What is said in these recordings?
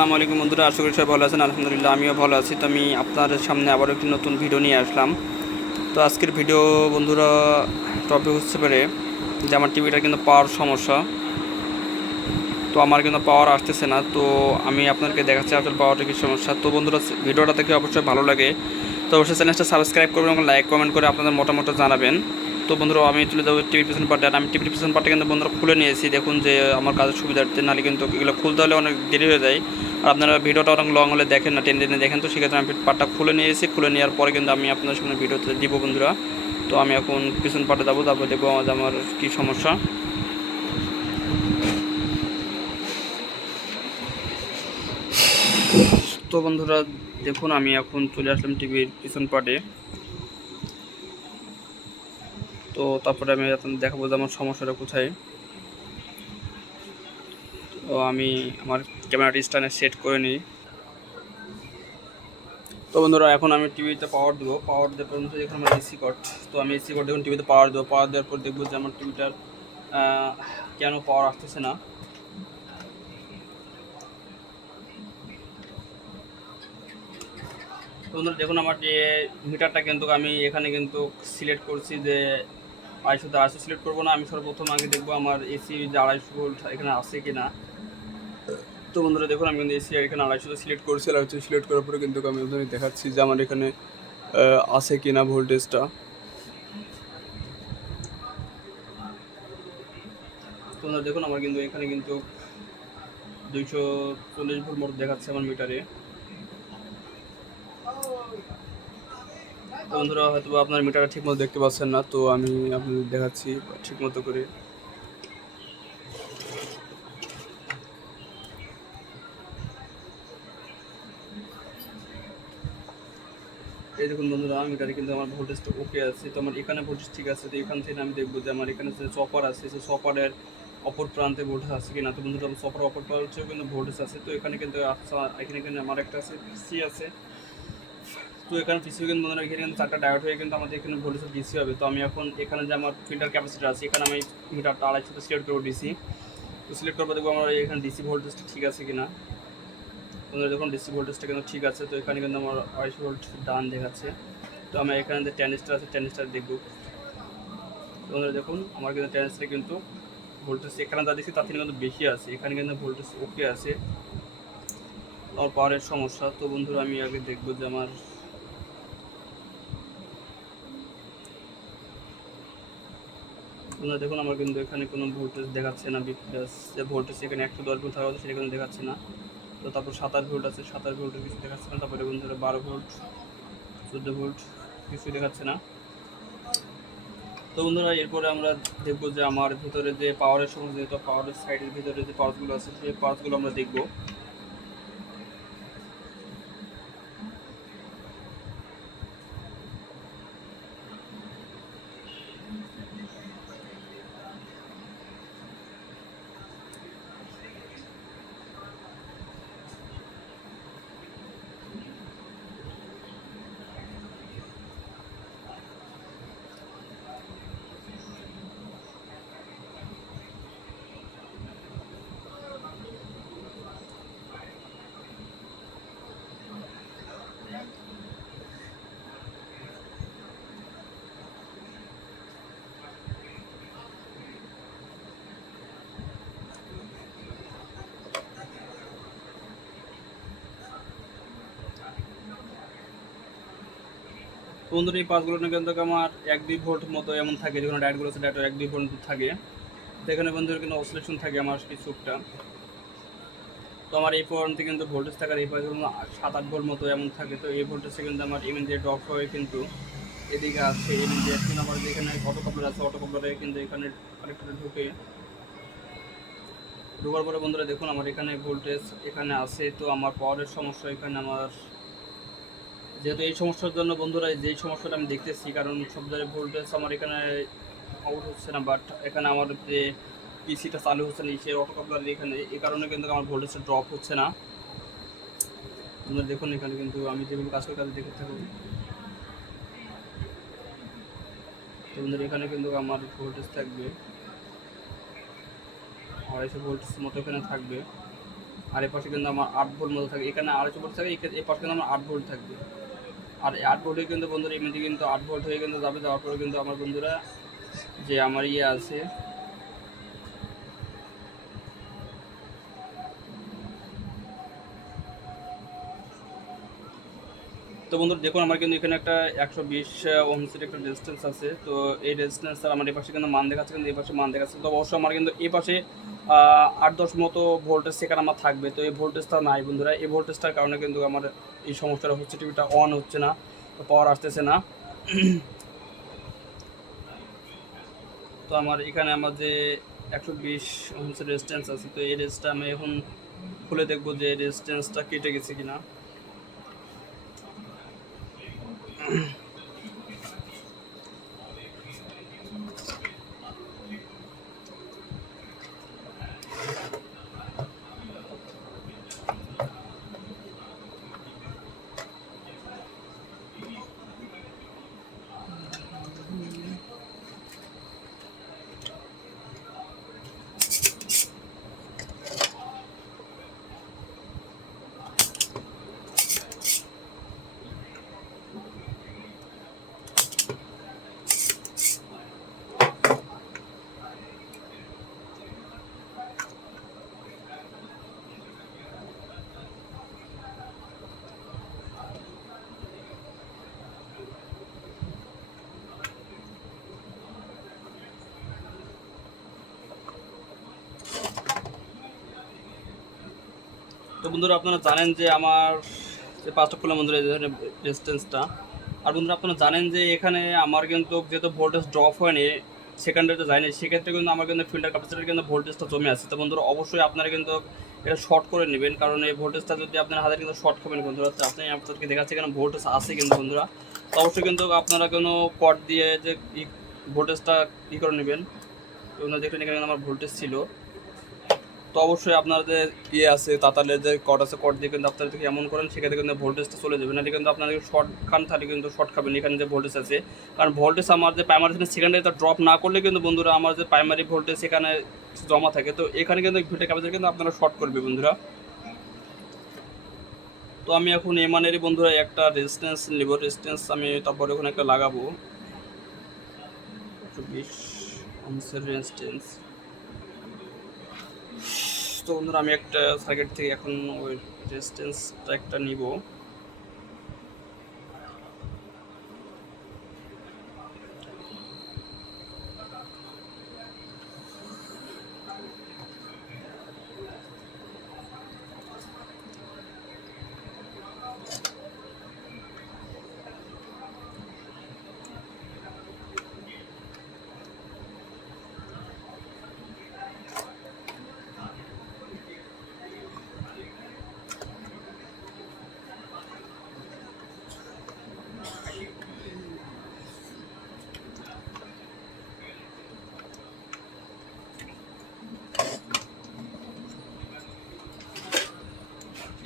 আসসালামু আলাইকুম বন্ধুরা, আশা করি সবাই ভালো আছেন। আলহামদুলিল্লাহ আমিও ভালো আছি। তো আমি আপনাদের সামনে আবার একটি নতুন ভিডিও নিয়ে আসলাম। তো আজকের ভিডিও বন্ধুরা টপিক হচ্ছে পারে যে আমার টিভিটা কিন্তু পাওয়ার সমস্যা। তো আমার কিন্তু পাওয়ার আসতেছে না। তো আমি আপনাদেরকে দেখাচ্ছি আসলে পাওয়ারটা কী সমস্যা। তো বন্ধুরা ভিডিওটা দেখে অবশ্যই ভালো লাগে তো অবশ্যই চ্যানেলটা সাবস্ক্রাইব করবেন এবং লাইক কমেন্ট করে আপনাদের মতামত জানাবেন। তো বন্ধুরা আমি তুলে দেবো টিভির পিছন পার্টে। আর আমি টিভির পিছন পার্টে কিন্তু বন্ধুরা খুলে নিয়েছি, দেখুন যে আমার কাজের সুবিধার্থে, নাহলে কিন্তু এগুলো খুলতে হলে অনেক দেরি হয়ে যায়। আর আপনারা ভিডিওটা অনেক লং হলে দেখেন না, টেনে দেখেন। তো সেক্ষেত্রে আমি পার্টটা খুলে নিয়েছি, খুলে নেওয়ার পরে কিন্তু আমি আপনাদের সামনে ভিডিওতে দিব বন্ধুরা। তো আমি এখন পিছন পার্টে যাবো, তারপর দেখবো আমার কী সমস্যা। তো বন্ধুরা দেখুন আমি এখন চলে আসলাম টিভির পিছন পার্টে। তো তারপরে আমি আপনাদের দেখাবো যে আমার সমস্যাটা কোথায়। তো আমি আমার ক্যামেরাটি স্ট্যান্ডে সেট করে নিই। তো বন্ধুরা এখন আমি টিভিতে পাওয়ার দেবো। পাওয়ার দেওয়ার পর এখানে আমার এসি কট। তো আমি এসি কট দেখুন টিভিতে পাওয়ার দেবো। পাওয়ার দেওয়ার পর দেখবো যে আমার টিভিটার কেন পাওয়ার আসতেছে না। তো বন্ধুরা দেখুন আমার যে মিটারটা কিন্তু আমি এখানে কিন্তু সিলেক্ট করছি যে 250 সিলেক্ট করবো না। আমি সর্বপ্রথম আগে দেখবো আমার এসি যে 250 ভোল্ট এখানে আছে কিনা। তো বন্ধুরা দেখুন আমি কিন্তু এসি এখানে 250 সিলেক্ট করছি। আর সিলেক্ট করার পরে কিন্তু আমি আপনাদের দেখাচ্ছি যে আমার এখানে আছে কিনা ভোল্টেজটা। তো বন্ধুরা দেখুন আমার কিন্তু এখানে কিন্তু 240 ভোল্ট মতো দেখাচ্ছে আমার মিটারে। তো বন্ধুরা হয়তো আপনার মিটারটা ঠিক মতো দেখতে পাচ্ছেন না, তো আমি আপনাদের দেখাচ্ছি ঠিক মতো করে। এই দেখুন বন্ধুরা মিটারে কিন্তু আমার ভোল্টেজটা ওকে আছে। তো আমার এখানে ভোল্টেজ ঠিক আছে। তো এখান থেকে আমি দেখবো যে আমার এখানে যে চপার আছে, সেই চপারের অপর প্রান্তে ভোল্টেজ আছে কিনা। তো বন্ধুরা চপার অপর প্রান্তেও কিন্তু ভোল্টেজ আছে। তো এখানে কিন্তু এখানে আমার একটা আছে পিসি আছে। তো এখানে পিসি কিন্তু বন্ধুরা এখানে কিন্তু 4টা ডায়োড হয়ে কিন্তু আমাদের এখানে ভোল্টেজ ডিসি হবে। তো আমি এখন এখানে যে আমার ফিল্টার ক্যাপাসিটার আছে, এখানে আমি মিটারটা 250 সিলেক্ট করবো ডিসি। তো সিলেক্ট করবো দেখবো আমার এখানে ডিসি ভোল্টেজটা ঠিক আছে কিনা। বন্ধুরা দেখুন ডিসি ভোল্টেজটা কিন্তু ঠিক আছে। তো এখানে কিন্তু আমার 250 ভোল্ট ডান দেখাচ্ছে। তো আমি এখানে যে ট্রানজিস্টার আছে ট্রানজিস্টার দেখব। বন্ধুরা দেখুন আমার কিন্তু ট্রানজিস্টারে কিন্তু ভোল্টেজ এখানে যা দিচ্ছি তার থেকে কিন্তু বেশি আছে। এখানে কিন্তু ভোল্টেজ ওকে আছে, আমার পাওয়ারের সমস্যা। তো বন্ধুরা আমি আগে দেখবো যে আমার বন্ধুরা দেখুন আমার কিন্তু এখানে কোনো ভোল্টেজ দেখাচ্ছে না। প্লাস যে ভোল্টেজ এখানে 110 ভোল্ট থাকা সেটা কিন্তু দেখাচ্ছে না। তো তারপর 27 ভোল্ট আছে, 27 ভোল্টের কিছু দেখাচ্ছে না। তারপরে বন্ধুরা 12 ভোল্ট 14 ভোল্ট কিছুই দেখাচ্ছে না। তো বন্ধুরা এরপরে আমরা দেখবো যে আমার ভিতরে যে পাওয়ারের সমস্যা, যেহেতু পাওয়ারের সাইডের ভিতরে যে পার্টসগুলো আছে সেই পার্টসগুলো আমরা দেখবো। বন্ধুরা এই পার্টসগুলো কিন্তু আমার 1-2 ভোল্ট মতো এমন থাকে, যখন ডায়েটগুলো আছে ডায়েট 1-2 ভোল্ট থাকে। এখানে বন্ধুরা কিন্তু অসিলেশন থাকে আমার কিছুটা। তো আমার এই পয়েন্ট থেকে কিন্তু ভোল্টেজ থাকার এই পয়েন্ট 7-8 ভোল্ট মতো এমন থাকে। তো এই ভোল্টেজে কিন্তু আমার ইমিডিয়েট ড্রপ হয়ে কিন্তু এদিকে আসছে। ইমিডিয়েট কিন্তু আমার যেখানে অটো কাপলার আছে, অটো কাপলারে কিন্তু এখানে কানেক্টরে ঢোকার পরে বন্ধুরা দেখুন আমার এখানে ভোল্টেজ এখানে আছে। তো আমার পাওয়ারের সমস্যা এখানে আমার, যেহেতু এই সমস্যার জন্য বন্ধুরা যেই সমস্যাটা আমি দেখতেছি, কারণ সব জায়গায় ভোল্টেজ আমার এখানে আউট হচ্ছে না, বাট এখানে আমার যে পিসিটা চালু হচ্ছে না সেই অটো কাপলার এখানে, এই কারণে কিন্তু আমার ভোল্টেজটা ড্রপ হচ্ছে না। আপনারা দেখুন এখানে কিন্তু আমি যেভাবে কাজ দেখে থাকুন। বন্ধুরা এখানে কিন্তু আমার ভোল্টেজ থাকবে 250 ভোল্টেজ মতো এখানে থাকবে। আর এই পাশে কিন্তু আমার 8 ভোল্ট মতো থাকে, এখানে 250 ভোল্ট থাকে, এই পাশে কিন্তু আমার 8 ভোল্ট থাকবে। আর 8 ভোল্টে কিন্তু বন্ধুরা এমনিতে কিন্তু 8 ভোল্ট হয়ে কিন্তু যাবে, যাওয়ার পরে কিন্তু আমার বন্ধুরা যে আমার আছে তো বন্ধুরা দেখুন আমার কিন্তু এখানে একটা 120 ওহমসের একটা রেজিস্ট্যান্স আছে। তো এই রেজিস্ট্যান্সটার আমার এই পাশে কিন্তু মান দেখাচ্ছে, কিন্তু এই পাশে মান দেখাচ্ছে। তো অবশ্যই আমার কিন্তু এই পাশে 8-10 মতো ভোল্টেজ সেখানে আমার থাকবে। তো এই ভোল্টেজটা নাই বন্ধুরা, এই ভোল্টেজটার কারণে কিন্তু আমার এই সমস্যাটা হচ্ছে, টিভিটা অন হচ্ছে না, তো পাওয়ার আসতেছে না। তো আমার এখানে আমার যে 120 ওহমসের রেজিস্ট্যান্স আছে, তো এই রেজিস্ট্যান্সটা আমি এখন খুলে দেখবো যে রেজিস্ট্যান্সটা কেটে গেছে কিনা। তো বন্ধুরা আপনারা জানেন যে আমার যে 5টা খুললাম বন্ধুরা এই ধরনের রেজিস্ট্যান্সটা। আর বন্ধুরা আপনারা জানেন যে এখানে আমার কিন্তু যেহেতু ভোল্টেজ ড্রপ হয়নি, সেকেন্ডারিতে যায়নি, সেক্ষেত্রে কিন্তু আমার কিন্তু ফিল্টার ক্যাপাসিটার কিন্তু ভোল্টেজটা জমে আছে। তো বন্ধুরা অবশ্যই আপনারা কিন্তু এটা শর্ট করে নেবেন, কারণ এই ভোল্টেজটা যদি আপনার হাতে কিন্তু শর্ট খাবেন বন্ধুরা। তো আপনি আপনাদেরকে দেখাচ্ছে এখানে ভোল্টেজ আছে কিন্তু বন্ধুরা। তো অবশ্যই কিন্তু আপনারা কোনো কট দিয়ে যে ভোল্টেজটা করে নেবেন। দেখলেন এখানে আমার ভোল্টেজ ছিল, তো অবশ্যই আপনাদের আছে তাতালের যে কট আছে, কট দিয়ে কিন্তু আপনারা যদি এমন করেন সেক্ষেত্রে কিন্তু ভোল্টেজটা চলে যাবে না, কিন্তু আপনাদের শর্ট খান তাহলে কিন্তু শর্ট খাবেন এখানে যে ভোল্টেজ আছে। কারণ ভোল্টেজ আমার যে প্রাইমারি সেকেন্ডারিটা ড্রপ না করলে কিন্তু বন্ধুরা আমার যে প্রাইমারি ভোল্টেজ সেখানে জমা থাকে, তো এখানে কিন্তু ভিডিও ক্যাপাসিটার কিন্তু আপনারা শর্ট করবে বন্ধুরা। তো আমি এখন এমানেরই বন্ধুরা একটা রেজিস্ট্যান্স নেব, রেজিস্ট্যান্স আমি তারপরে ওখানে একটা লাগাবো 20 ওহমসের রেজিস্ট্যান্স। তো বন্ধুরা আমি একটা সার্কিট থেকে এখন ওই রেজিস্ট্যান্সটা একটা নিব।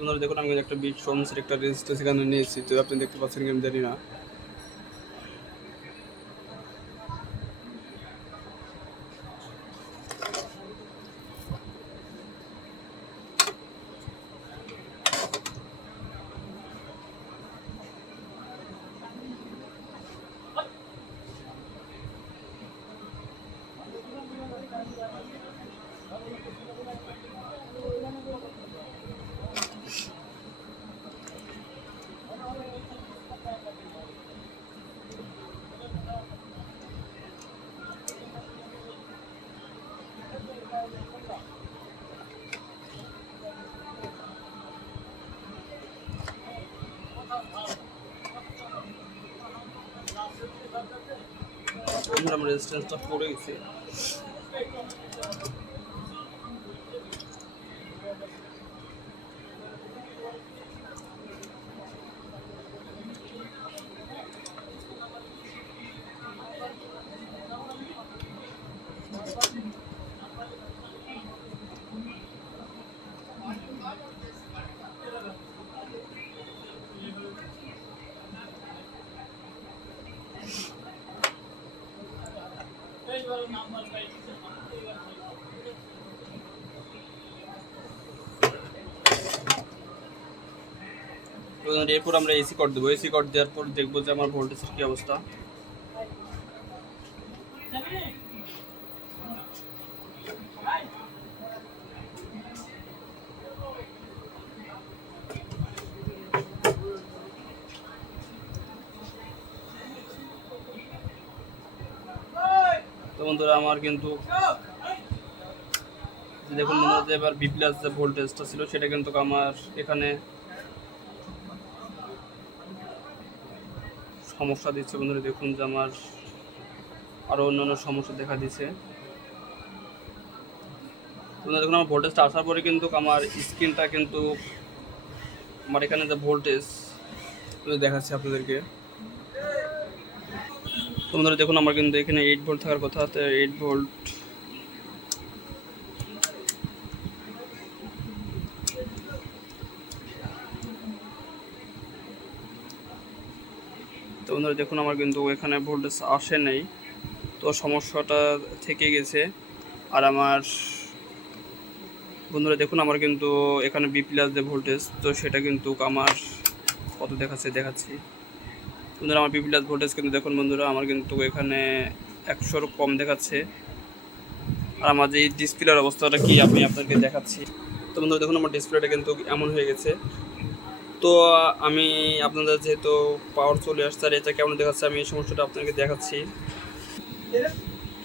আপনারা দেখুন আমি একটা 20 ওহমসের একটা রেজিস্ট্যান্স এখানে নিয়েছি, তো আপনি দেখতে পাচ্ছেন কি আমি জানি না। আমার রেজিস্ট্যান্সটা পড়ে গেছে। এরপর আমরা এসি কট দেবো। এসি কট দেওয়ার পর দেখবো যে আমার ভোল্টেজের কী অবস্থা। তো বন্ধুরা আমার কিন্তু দেখুন বন্ধুরা যে এবার বি প্লাস যে ভোল্টেজটা ছিল সেটা কিন্তু আমার এখানে সমস্যা দিচ্ছে বন্ধুরা। দেখুন যে আমার আরও অন্যান্য সমস্যা দেখা দিচ্ছে। বন্ধুরা দেখুন আমার ভোল্টেজটা আসার পরে কিন্তু আমার স্ক্রিনটা কিন্তু আমার এখানে যে ভোল্টেজ দেখাচ্ছে আপনাদেরকে। তো বন্ধুরা দেখুন আমার কিন্তু এখানে 8 ভোল্ট থাকার কথা, 8 ভোল্ট। তো বন্ধুরা দেখুন আমার কিন্তু এখানে ভোল্টেজ আসে নাই, তো সমস্যাটা থেকে গেছে। আর আমার বন্ধুরা দেখুন আমার কিন্তু এখানে বি প্লাস যে ভোল্টেজ, তো সেটা কিন্তু আমার কত দেখাচ্ছি বন্ধুরা। আমার বি প্লাস ভোল্টেজ কিন্তু দেখুন বন্ধুরা আমার কিন্তু এখানে 100-র কম দেখাচ্ছে। আর আমার যে ডিসপ্লের অবস্থাটা কি আমি আপনাকে দেখাচ্ছি। তো বন্ধুরা দেখুন আমার ডিসপ্লেটা কিন্তু এমন হয়ে গেছে। তো আমি আপনাদের যেহেতু পাওয়ার চলে আসছে আর এটা কেমন দেখাচ্ছে আমি এই সমস্যাটা আপনাকে দেখাচ্ছি।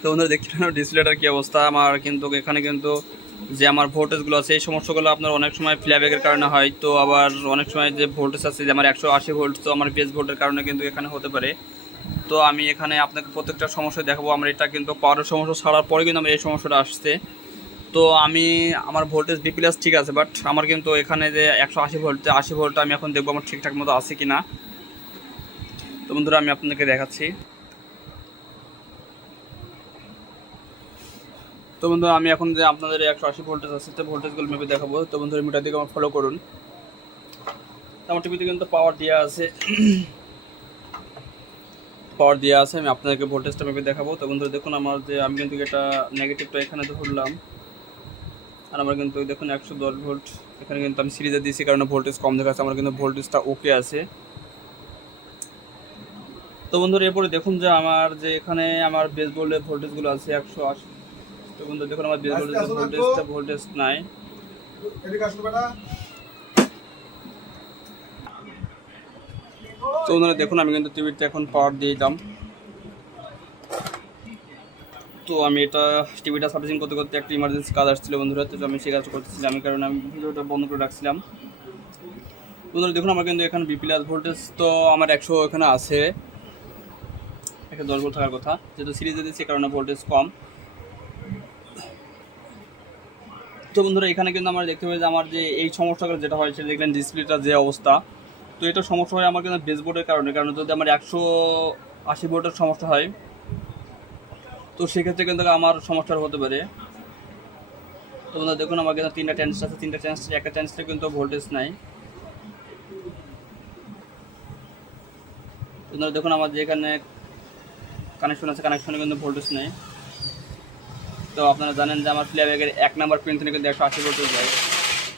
তো বন্ধুরা দেখতে পারেন ডিসপ্লেটার কী অবস্থা। আমার কিন্তু এখানে কিন্তু যে আমার ভোল্টেজগুলো আছে এই সমস্যাগুলো আপনার অনেক সময় ফ্ল্যাব্যাকের কারণে হয়। তো আবার অনেক সময় যে ভোল্টেজ আছে যে আমার 180 ভোল্ট, তো আমার বেস ভোল্টের কারণে কিন্তু এখানে হতে পারে। তো আমি এখানে আপনাকে প্রত্যেকটা সমস্যা দেখাবো। আমার এটা কিন্তু পাওয়ারের সমস্যা ছাড়ার পরে কিন্তু আমার এই সমস্যাটা আসছে। তো আমি আমার ভোল্টেজ বি প্লাস ঠিক আছে, বাট আমার কিন্তু এখানে যে 180 ভোল্ট, 80 ভোল্ট আমি এখন দেখবো আমার ঠিকঠাক মতো আছে কি না। তো বন্ধুরা আমি আপনাদেরকে দেখাচ্ছি। তো বন্ধুরা আমি এখন যে আপনাদের 180 ভোল্টেজ আছে তো ভোল্টেজগুলো মেপে দেখাবো। তো বন্ধুরা মিটার দিকে আমার ফলো করুন। তো আমার টিভিতে কিন্তু পাওয়ার দেওয়া আছে, আমি আপনাদেরকে ভোল্টেজটা মেপে দেখাবো। তো বন্ধুরা দেখুন আমার যে আমি কিন্তু এটা নেগেটিভটা এখানে ধরলাম, আর আমার কিন্তু দেখুন 110 ভোল্ট এখানে কিন্তু আমি সিরিজে দিয়েছি কারণে ভোল্টেজ কম দেখাচ্ছে। আমার কিন্তু ভোল্টেজটা ওকে আছে। তো বন্ধুরা এরপরে দেখুন যে আমার যে এখানে আমার বেস বোল্টের ভোল্টেজগুলো আছে 180। তো বন্ধুরা দেখুন আমার বেস বোল্টের ভোল্টেজ নাই। তো বন্ধুরা দেখুন আমি কিন্তু টিভিতে এখন পাওয়ার দিয়ে দিলাম। তো আমি এটা টিভিটা সার্ভিসিং করতে করতে একটা ইমার্জেন্সি কাজ আসছিল বন্ধুরা, তো আমি সেই কাজ করতেছিলাম, আমি কারণে আমি ভিডিওটা বন্ধ করে রাখছিলাম। বন্ধুরা দেখুন আমার কিন্তু এখানে বি প্লাস ভোল্টেজ তো আমার 100 এখানে আছে, 110 ভোল্ট থাকার কথা, যেহেতু সিরিজে দিয়েছি কারণে ভোল্টেজ কম। তো বন্ধুরা এখানে কিন্তু আমরা দেখতে পাই যে আমার যে এই সমস্যাগুলো যেটা হয় সেটা দেখলেন ডিসপ্লেটার যে অবস্থা। তো এটা সমস্যা হয় আমার কিন্তু বেসবোর্ডের কারণে যদি আমার 180 ভোল্টের সমস্যা হয় তো সেক্ষেত্রে কিন্তু আমার সমস্যার হতে পারে। তো বন্ধুরা দেখুন আমার কিন্তু 3টা ট্রানজিস্টর আছে, 3টা ট্রানজিস্টর, একটা ট্রানজিস্টরে কিন্তু ভোল্টেজ নাই। বন্ধুরা দেখুন আমার যে এখানে কানেকশন আছে কানেকশনে কিন্তু ভোল্টেজ নেই। তো আপনারা জানেন যে আমার ফ্ল্যাব্যাকের 1 নাম্বার পিন থেকে কিন্তু 180 ভোল্টেজ যায়।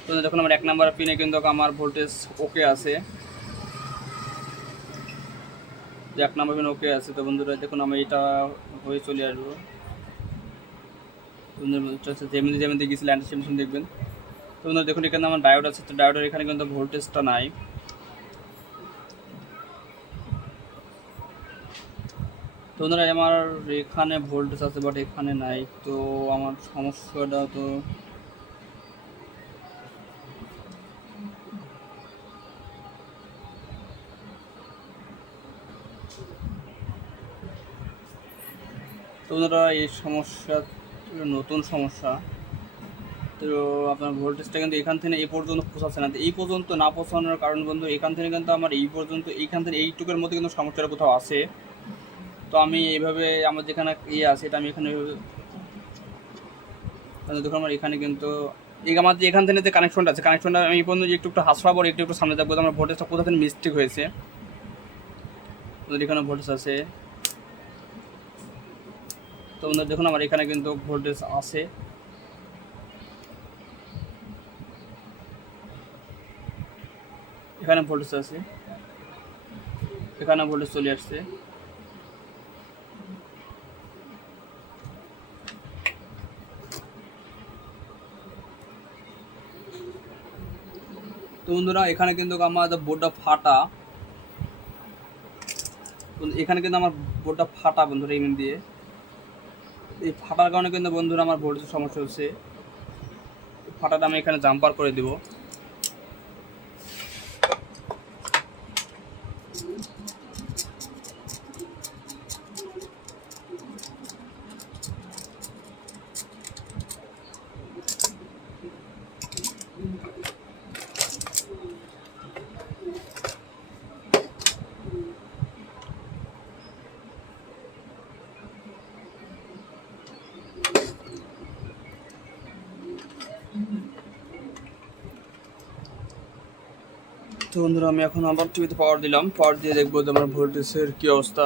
তো দেখুন আমার 1 নাম্বার পিনে কিন্তু আমার ভোল্টেজ ওকে আছে, যে 1 নাম্বার পিন ওকে আছে। তো বন্ধুরা দেখুন আমি এটা হয়ে চলে আসবো। যেমনি গেছিলেন অ্যান্টিসেমশন দেখবেন। তো বন্ধুরা দেখুন এখানে আমার ডায়োড আছে, তো ডায়োডের এখানে কিন্তু ভোল্টেজটা নাই। তো বন্ধুরা আমার এখানে ভোল্টেজ আছে বাট এখানে নাই, তো আমার সমস্যাটা তো বন্ধুরা এই সমস্যা নতুন সমস্যা। তো আপনার ভোল্টেজটা কিন্তু এখান থেকে এই পর্যন্ত পৌঁছাচ্ছে না। তো এই পর্যন্ত না পৌঁছানোর কারণ বন্ধু এখান থেকে কিন্তু আমার এই পর্যন্ত, এইখান থেকে এইটুকের মধ্যে কিন্তু সমস্যাটা কোথাও আছে। তো আমি এইভাবে আমার যেখানে আছে এটা আমি এখানে দেখুন আমার এখানে কিন্তু আমার যে এখান থেকে যে কানেকশনটা আছে কানেকশনটা আমি এই পর্যন্ত একটু হাসড়াবো, একটু সামনে যাবো, আমার ভোল্টেজটা কোথা থেকে মিস্টেক হয়েছে। এখানে ভোল্টেজ আছে, তো বন্ধুরা দেখুন আমার এখানে কিন্তু ভোল্টেজ আছে। এখানে ভোল্টেজ আছে, এখানে ভোল্টেজ চলে আসছে। তো বন্ধুরা এখানে কিন্তু আমার বোর্ডটা ফাটা, এখানে কিন্তু আমার বোর্ডটা ফাটা বন্ধুরা এমনি দিয়ে। এই ফাটার কারণে কিন্তু বন্ধুরা আমার ভোল্টেজের সমস্যা হচ্ছে। ফাটাটা আমি এখানে জাম্পার করে দিব। তো বন্ধুরা আমি এখন আবার টিভিতে পাওয়ার দিলাম, পাওয়ার দিয়ে দেখবো যে আমার ভোল্টেজের কী অবস্থা।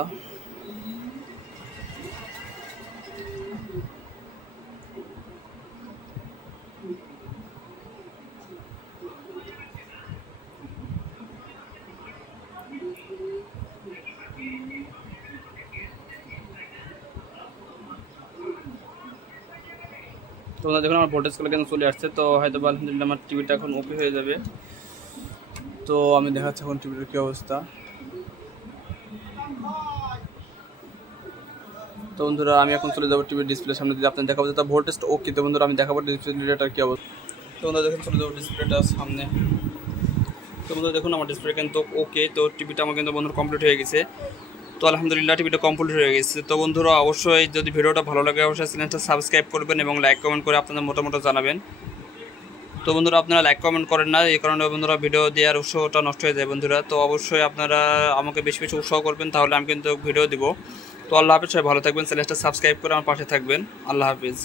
তোমরা দেখুন আমার ভোল্টেজগুলো কিন্তু চলে আসছে। তো হয়তো আলহামদুলিল্লাহ আমার টিভিটা এখন ওকে হয়ে যাবে। তো আমি দেখাচ্ছি এখন টিভিটার কী অবস্থা। তো বন্ধুরা আমি এখন চলে যাবো টিভির ডিসপ্লের সামনে দিয়ে আপনার দেখাবো যে তার ভোল্টেজটা ওকে। তো বন্ধুরা আমি দেখাবো ডিসপ্লেটার কী অবস্থা। তো বন্ধুরা দেখুন চলে যাবো ডিসপ্লেটার সামনে। তো বন্ধুরা দেখুন আমার ডিসপ্লে কিন্তু ওকে। তো টিভিটা আমার কিন্তু বন্ধুরা কমপ্লিট হয়ে গেছে। তো আলহামদুলিল্লাহ টিভিটা কমপ্লিট হয়ে গেছে। তো বন্ধুরা অবশ্যই যদি ভিডিওটা ভালো লাগে অবশ্যই চ্যানেলটা সাবস্ক্রাইব করবেন এবং লাইক কমেন্ট করে আপনাদের মতামত জানাবেন। তো বন্ধুরা আপনারা লাইক কমেন্ট করেন না, এই কারণে বন্ধুরা ভিডিও দেওয়ার উৎসাহটা নষ্ট হয়ে যায় বন্ধুরা। তো অবশ্যই আপনারা আমাকে বেশি বেশি উৎসাহ করবেন, তাহলে আমি কিন্তু ভিডিও দিব। তো আল্লাহ হাফিজ, সবাই ভালো থাকবেন, চ্যানেলটা সাবস্ক্রাইব করে আমার পাশে থাকবেন। আল্লাহ হাফিজ।